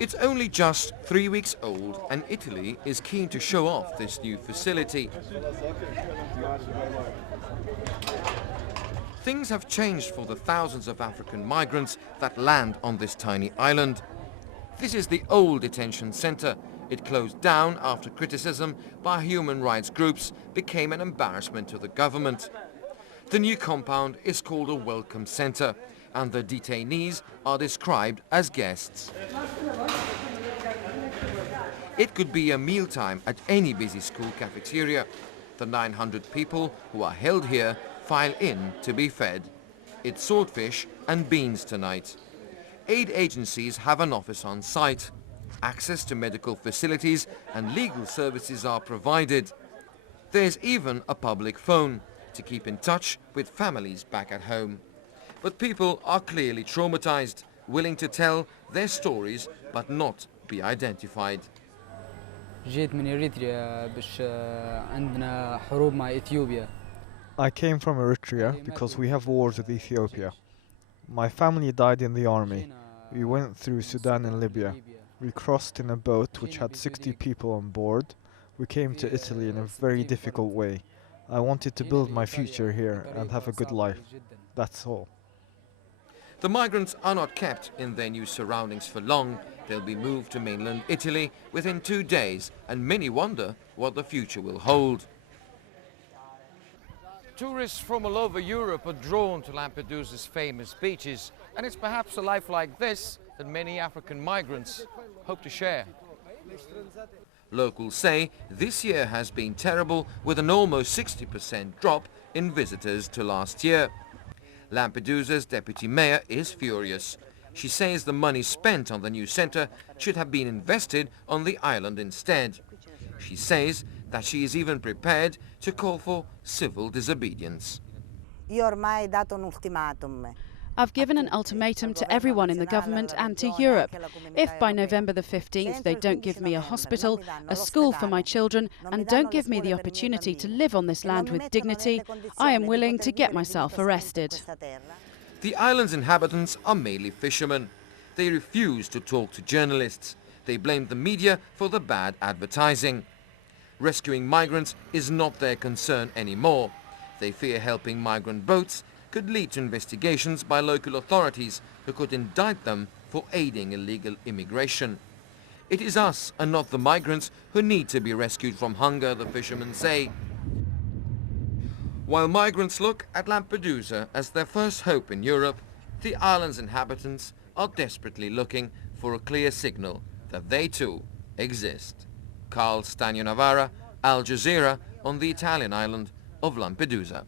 It's only just 3 weeks old and Italy is keen to show off this new facility. Things have changed for the thousands of African migrants that land on this tiny island. This is the old detention center. It closed down after criticism by human rights groups became an embarrassment to the government. The new compound is called a welcome center, and the detainees are described as guests. It could be a mealtime at any busy school cafeteria. The 900 people who are held here file in to be fed. It's swordfish and beans tonight. Aid agencies have an office on site. Access to medical facilities and legal services are provided. There's even a public phone to keep in touch with families back at home. But people are clearly traumatized, willing to tell their stories but not be identified. جيت من إريتريا باش عندنا حروب مع إثيوبيا. I came from Eritrea because we have wars with Ethiopia. My family died in the army. We went through Sudan and Libya. We crossed in a boat which had 60 people on board. We came to Italy in a very difficult way. I wanted to build my future here and have a good life. That's all. The migrants are not kept in their new surroundings for long. They'll be moved to mainland Italy within 2 days, and many wonder what the future will hold. Tourists from all over Europe are drawn to Lampedusa's famous beaches, and it's perhaps a life like this that many African migrants hope to share. Locals say this year has been terrible, with an almost 60% drop in visitors to last year. Lampedusa's deputy mayor is furious. She says the money spent on the new centre should have been invested on the island instead. She says that she is even prepared to call for civil disobedience. I've given an ultimatum to everyone in the government and to Europe. If by November the 15th they don't give me a hospital, a school for my children, and don't give me the opportunity to live on this land with dignity, I am willing to get myself arrested. The island's inhabitants are mainly fishermen. They refuse to talk to journalists. They blame the media for the bad advertising. Rescuing migrants is not their concern anymore. They fear helping migrant boats could lead to investigations by local authorities who could indict them for aiding illegal immigration. It is us and not the migrants who need to be rescued from hunger, the fishermen say. While migrants look at Lampedusa as their first hope in Europe, the island's inhabitants are desperately looking for a clear signal that they too exist. Karl, Stagno-Navarra, Al Jazeera on the Italian island of Lampedusa.